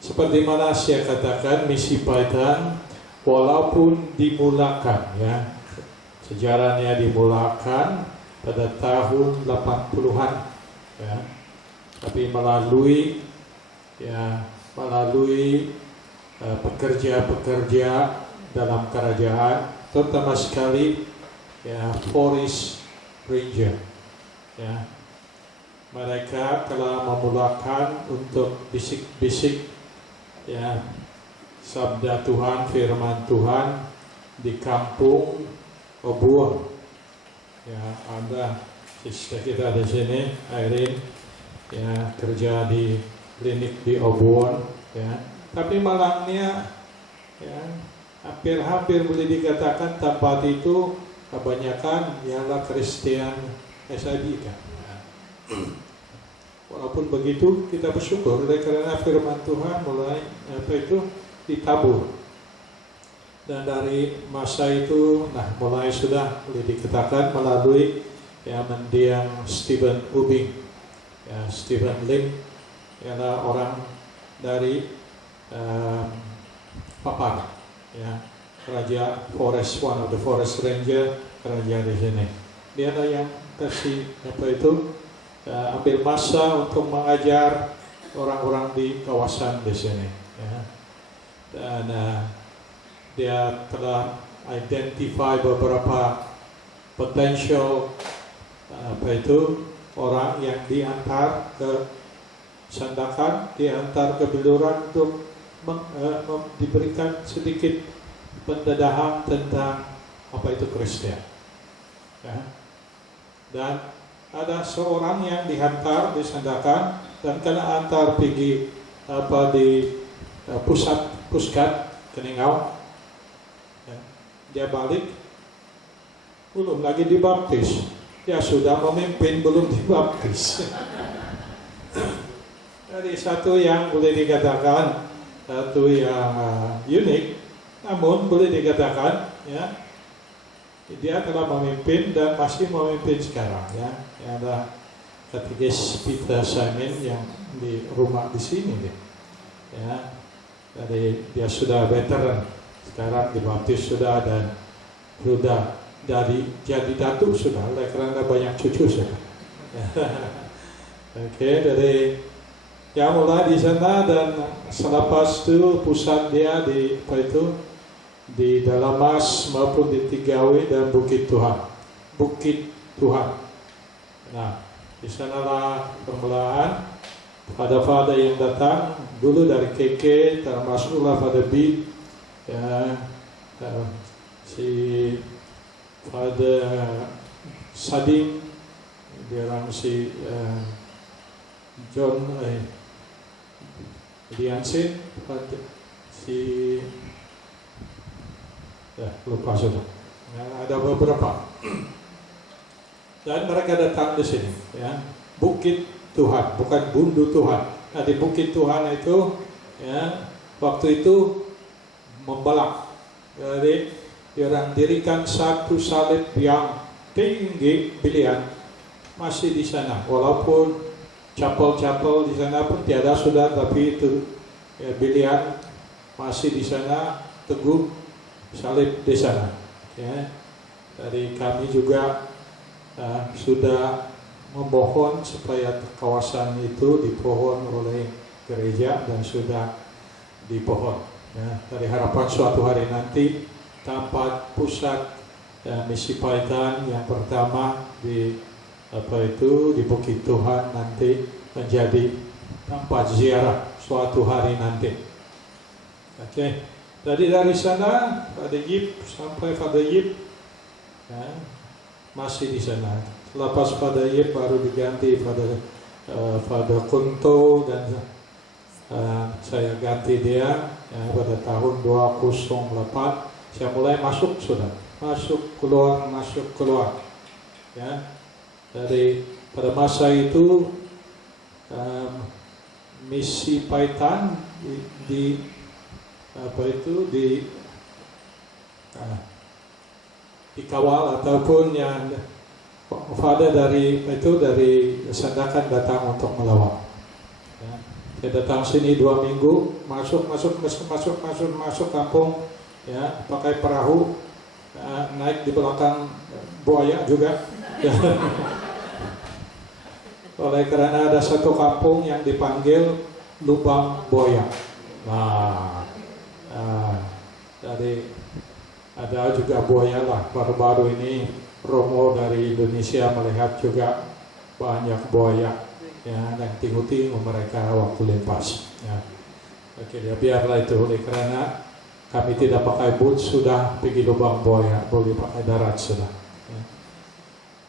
seperti mana saya katakan, misi Paitan walaupun dimulakan, ya, sejarahnya dimulakan pada tahun 80-an, ya, tapi melalui pekerja-pekerja dalam kerajaan, terutama sekali ya forest ranger, ya, mereka telah memulakan untuk bisik-bisik, ya, sabda Tuhan, firman Tuhan di kampung Obor. Ya, ada sister kita di sini, Irene, ya, kerja di klinik di Obor, ya. Tapi malangnya, ya, hampir boleh dikatakan tempat itu kebanyakan ialah Kristen SIB, kan. Ya. Walaupun begitu kita bersyukur karena firman Tuhan mulai ditabur. Dan dari masa itu, mulai sudah boleh dikatakan melalui ya mendiang Stephen Ubing, ya, Stephen Lim ialah orang dari Papar, ya, Raja Forest, one of the Forest Ranger kerja di sini. Dia ada yang kasih ambil masa untuk mengajar orang-orang di kawasan di sini, ya. Dan dia telah identify beberapa potential orang yang diantar ke Sandakan, diantar ke Biluran untuk diberikan sedikit pendedahan tentang apa itu Kristen, ya. Dan ada seorang yang dihantar di Sandakan dan kena antar pergi di pusat Puskat Keningau, ya. Dia balik belum lagi dibaptis, dia sudah memimpin belum dibaptis. Jadi satu yang boleh dikatakan satu yang unik, namun boleh dikatakan, ya, dia telah memimpin dan masih memimpin sekarang, ya. Ada katekis Peter Simon yang di rumah di sini, ya. Jadi dia sudah veteran, sekarang dibaptis sudah dan sudah jadi datuk sudah, karena banyak cucu sudah. Oke, dari ya mulai di sana dan selepas itu pusat dia di Dalamas maupun di Tigawi dan Bukit Tuhan. Nah, di sanalah permulaan Fada-fada yang datang dulu dari KK, termasuklah Fada Bid, ya, si Fada Sadim, dia orang si John Diansin, si lupa sudah. Ya, ada beberapa. Dan mereka datang di sini, ya. Bukit Tuhan, bukan bundu Tuhan. Nah, di Bukit Tuhan itu, ya, waktu itu membelah. Jadi orang dirikan satu salib yang tinggi pilihan masih di sana. Walaupun chapel di sana pun tiada sudah, tapi itu ya, pilihan masih di sana, teguh salib di sana. Ya. Dari kami juga sudah memohon supaya kawasan itu dipohon oleh gereja dan sudah dipohon. Ya, dari harapan suatu hari nanti tempat pusat misi Paitan yang pertama di di Bukit Tuhan nanti menjadi tempat ziarah suatu hari nanti. Oke, jadi dari sana pada Yip sampai pada Yip, ya, masih di sana. Lepas pada Yip baru diganti pada Kunto dan saya ganti dia, ya, pada tahun 2008 saya mulai masuk keluar, ya. Dari pada masa itu misi Paitan dikawal ataupun yang Fada dari Sandakan datang untuk melawat, ya. Dia datang sini 2 minggu, masuk kampung, ya, pakai perahu, naik di belakang buaya juga. Oleh karena ada satu kampung yang dipanggil lubang buaya. Jadi ada juga buaya lah. Baru-baru ini Romo dari Indonesia melihat juga banyak buaya, ya, dan tingu-tingu mereka waktu lepas. Ya. Oke, ya biarlah itu. Oleh karena kami tidak pakai boot, sudah pergi lubang buaya, boleh pakai darat sudah. Ya.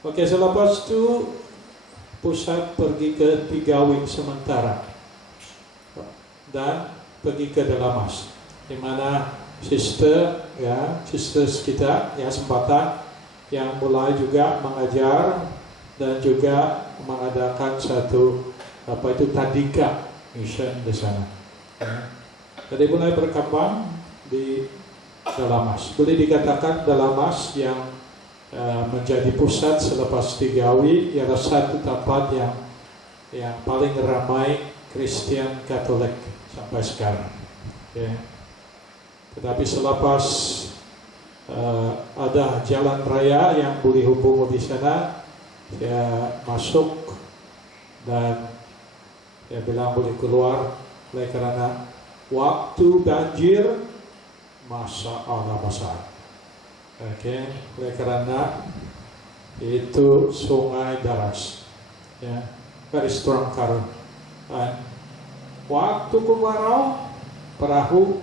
Oke, selepas itu pusat pergi ke Tigawin sementara dan pergi ke Dalamas, di mana sister, ya, sisters kita, ya, sempatan yang mulai juga mengajar dan juga mengadakan satu tadika mission di sana. Ya. Jadi mulai berkembang di Dalamas. Boleh dikatakan Dalamas yang menjadi pusat selepas Tigawi ialah satu tempat yang paling ramai Kristen Katolik sampai sekarang. Ya. Tetapi selepas ada jalan raya yang boleh hubung di sana, saya masuk dan dia bilang boleh keluar, oleh karena waktu banjir masa Allah besar. Oke, oleh karena itu sungai deras, ya, very strong current. Waktu kemarau perahu,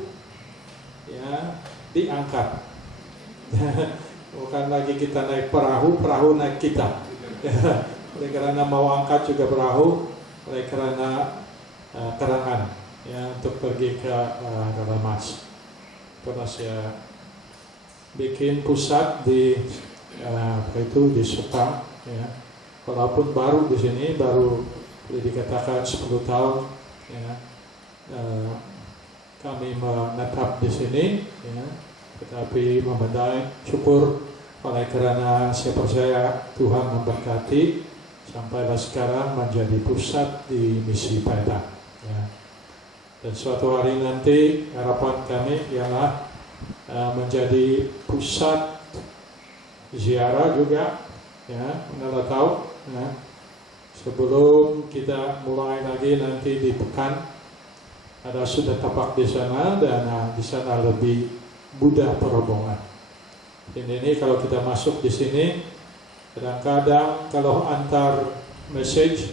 ya, diangkat. Bukan lagi kita naik perahu naik kita. Oleh karena mau angkat juga perahu, oleh karena kerangan, ya, untuk pergi ke Dalamas. Pernah saya bikin pusat di di Supang, ya. Walaupun baru di sini, baru boleh dikatakan 10 tahun, ya, kami menetap di sini, ya, tetapi memadai, syukur oleh karena saya percaya Tuhan memberkati sampailah sekarang menjadi pusat di misi Padang, ya. Dan suatu hari nanti harapan kami ialah menjadi pusat ziarah juga, ya, Anda tahu, ya. Sebelum kita mulai lagi nanti di Pekan, ada sudah tapak di sana dan di sana lebih mudah perhubungan. Ini kalau kita masuk di sini, kadang-kadang kalau antar message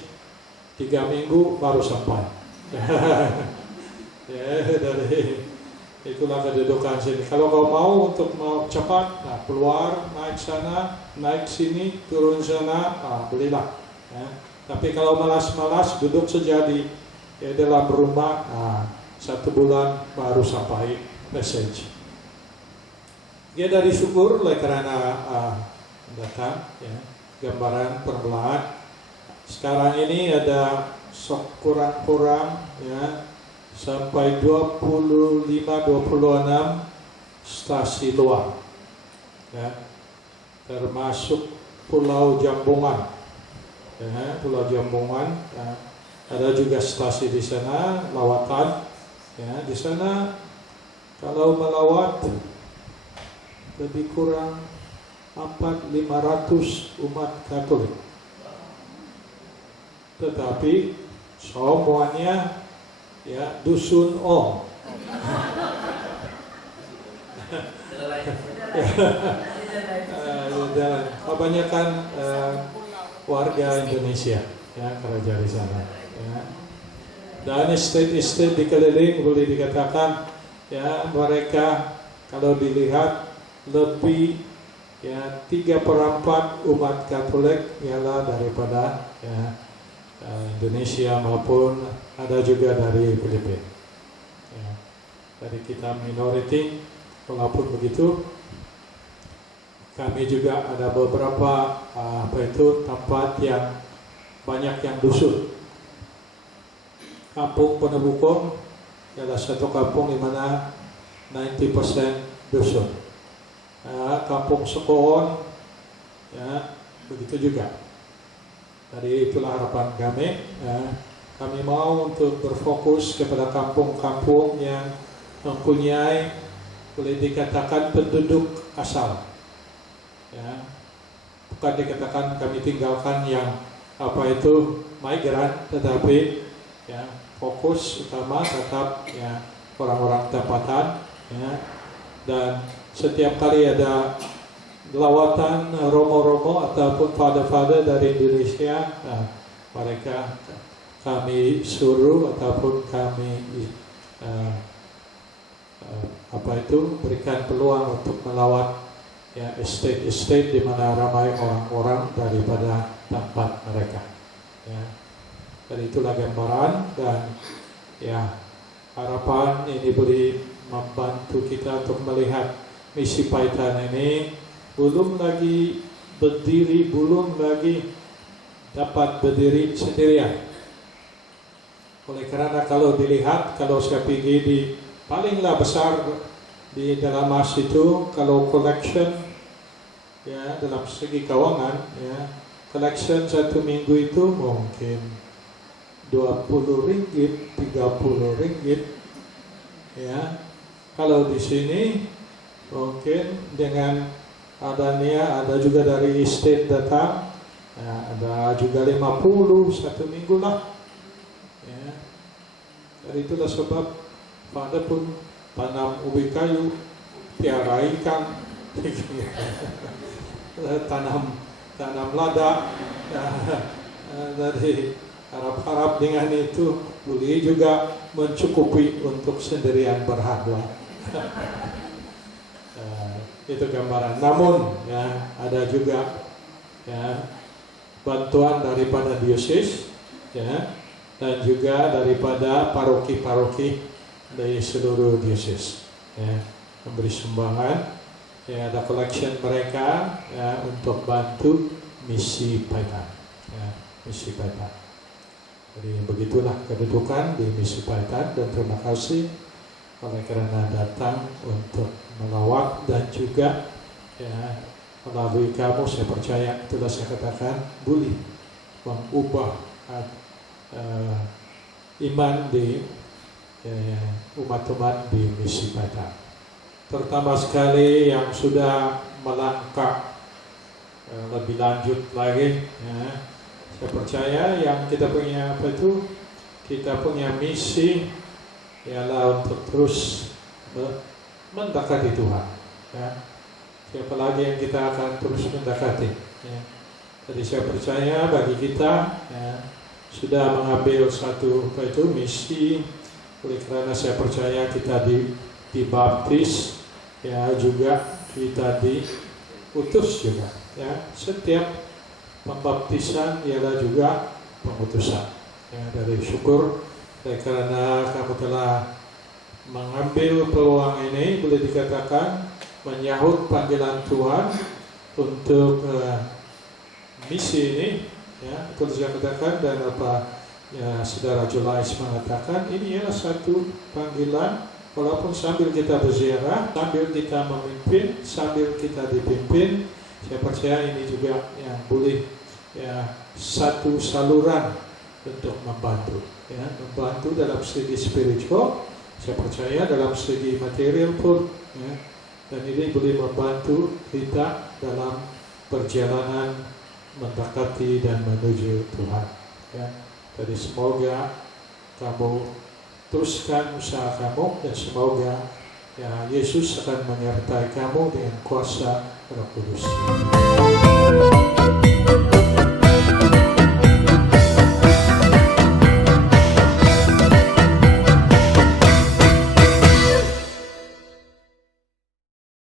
3 minggu baru sampai. Ya, dari itulah kedudukan sini. Kalau kau mau cepat, nah, keluar, naik sana, naik sini, turun sana, belilah. Ya. Tapi kalau malas-malas duduk saja di dalam rumah, 1 bulan baru sampai message. Ya, dari syukur oleh karena datang, ya, gambaran permulaan. Sekarang ini ada kurang-kurang, ya, sampai 25-26 stasi luar, ya, termasuk Pulau Jambungan, ya, Pulau Jambungan, ya. Ada juga stasi di sana lawatan, ya. Di sana kalau melawat lebih kurang 400-500 umat Katolik, tetapi semuanya, ya, dusun Om. Kebanyakan warga Indonesia, ya, kerja di sana, ya. Dan estate-estate dikeliling boleh dikatakan, ya, mereka kalau dilihat lebih, ya, 3/4 umat Katolik ialah daripada, ya, Indonesia maupun ada juga dari Filipina. Ya. Dari kita minority, walaupun begitu, kami juga ada beberapa tempat yang banyak yang dusun. Kampung Penebukon adalah satu kampung di mana 90% dusun. Kampung Sekoon, ya, begitu juga. Jadi itulah harapan kami, ya, Kami mau untuk berfokus kepada kampung-kampung yang mempunyai, boleh dikatakan, penduduk asal. Ya, bukan dikatakan kami tinggalkan yang migran, tetapi ya fokus utama tetap ya orang-orang tempatan, ya. Dan setiap kali ada lawatan romo-romo ataupun father-father dari Indonesia, mereka kami suruh ataupun kami berikan peluang untuk melawat ya estate-estate di mana ramai orang-orang daripada tempat mereka. Ya. Dan itulah gambaran, dan ya harapan ini boleh membantu kita untuk melihat misi Paitan ini belum lagi berdiri, belum lagi dapat berdiri sendirian. Oleh karena kalau dilihat, kalau saya pergi di palinglah besar di dalam mas itu, kalau collection ya dalam segi keuangan ya, collection satu minggu itu mungkin 20 ringgit, 30 ringgit ya. Kalau di sini mungkin dengan adanya, ada juga dari estate datang ya, ada juga 50 satu minggu lah ya. Dari itulah sebab pada pun tanam ubi kayu, piara ikan, tanam lada ya. Dari harap-harap dengan itu boleh juga mencukupi untuk sendirian berharga. Itu gambaran. Namun ya ada juga ya bantuan daripada diosis ya, dan juga daripada paroki-paroki dari seluruh diosis ya, memberi sumbangan ya, ada collection mereka ya untuk bantu misi Paitan ya, misi Paitan. Jadi begitulah kedudukan di misi Paitan, dan terima kasih oleh karena datang untuk melawat, dan juga ya melalui kamu saya percaya, itulah saya katakan, boleh mengubah iman di umat-umat di misi Paitan, terutama sekali yang sudah melangkah lebih lanjut lagi ya. Saya percaya yang kita punya kita punya misi ialah untuk terus mendekati Tuhan ya. Siapa lagi yang kita akan terus mendekati ya. Jadi saya percaya bagi kita ya, sudah mengambil satu misi, oleh karena saya percaya kita dibaptis ya, juga kita diutus juga ya. Setiap pembaptisan ialah juga pengutusan ya. Dari syukur karena kamu telah mengambil peluang ini, boleh dikatakan menyahut panggilan Tuhan untuk misi ini ya, itu saya katakan. Dan apa ya saudara Julais mengatakan, ini ialah satu panggilan, walaupun sambil kita berziarah, sambil kita memimpin, sambil kita dipimpin. Saya percaya ini juga yang boleh ya satu saluran untuk membantu ya, membantu dalam segi spiritual, saya percaya dalam segi material pun ya. Dan ini boleh membantu kita dalam perjalanan mendekati dan menuju Tuhan ya. Jadi semoga kamu teruskan usaha kamu, dan semoga ya Yesus akan menyertai kamu dengan kuasa Roh Kudus.